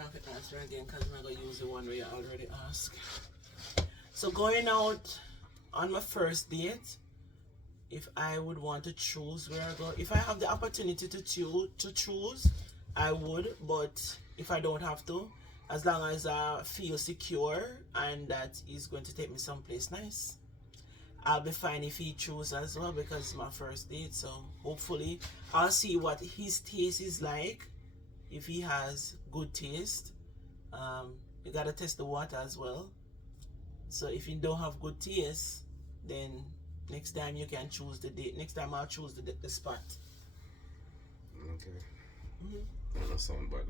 have to answer again because I'm going to use the one where you already asked. So going out on my first date, if I would want to choose where I go, if I have the opportunity to choose, I would. But if I don't have to, as long as I feel secure and that he's going to take me someplace nice, I'll be fine if he chooses as well, because it's my first date. So hopefully I'll see what his taste is like. If he has good taste, you gotta test the water as well. So if you don't have good taste, then next time you can choose the date. Next time I'll choose the spot. Okay. That doesn't sound bad.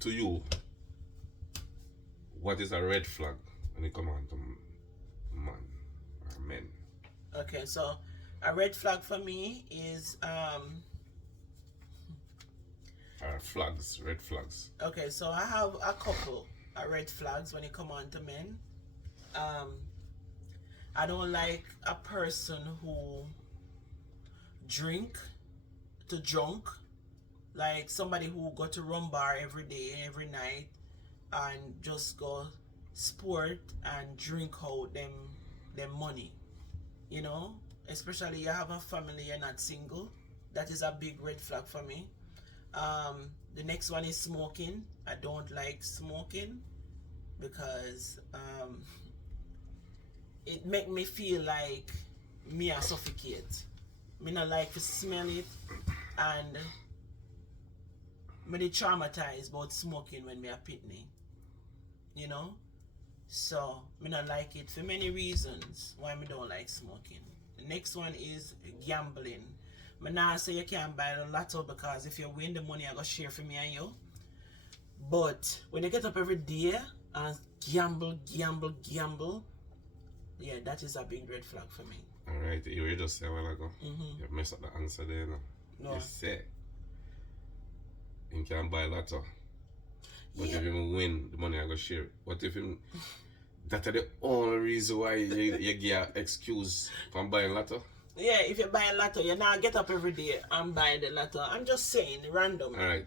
To you, what is a red flag when it comes on to man or men? Okay, so a red flag for me is flags, red flags. okay, so I have a couple of red flags when it comes on to men. I don't like a person who drink like somebody who go to rum bar every day, every night, and just go sport and drink out them money. You know, especially you have a family, you're not single. That is a big red flag for me. The next one is smoking. I don't like smoking because it make me feel like me I suffocate. Me not like to smell it, and me dey traumatized about smoking when me a pitney. You know? So me not like it for many reasons why me don't like smoking. The next one is gambling. Me nah say you can't buy the lotto, because if you win the money I go share for me and you. But when you get up every day and gamble, yeah, that is a big red flag for me. Alright, you just said a while ago. You messed up the answer there now. No. You said you can buy lotto. But Yeah. if you win, the money I go share. What if him? That's the only reason why you get an excuse from buying lotto? Yeah, if you buy a lotto, you now get up every day and buy the lotto. I'm just saying, random. Alright.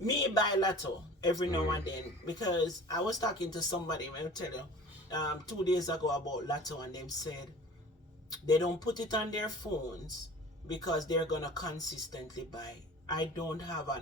Me buy lotto every now and then, because I was talking to somebody, I'll tell you, 2 days ago about lotto, and them said they don't put it on their phones because they're gonna consistently buy. I don't have an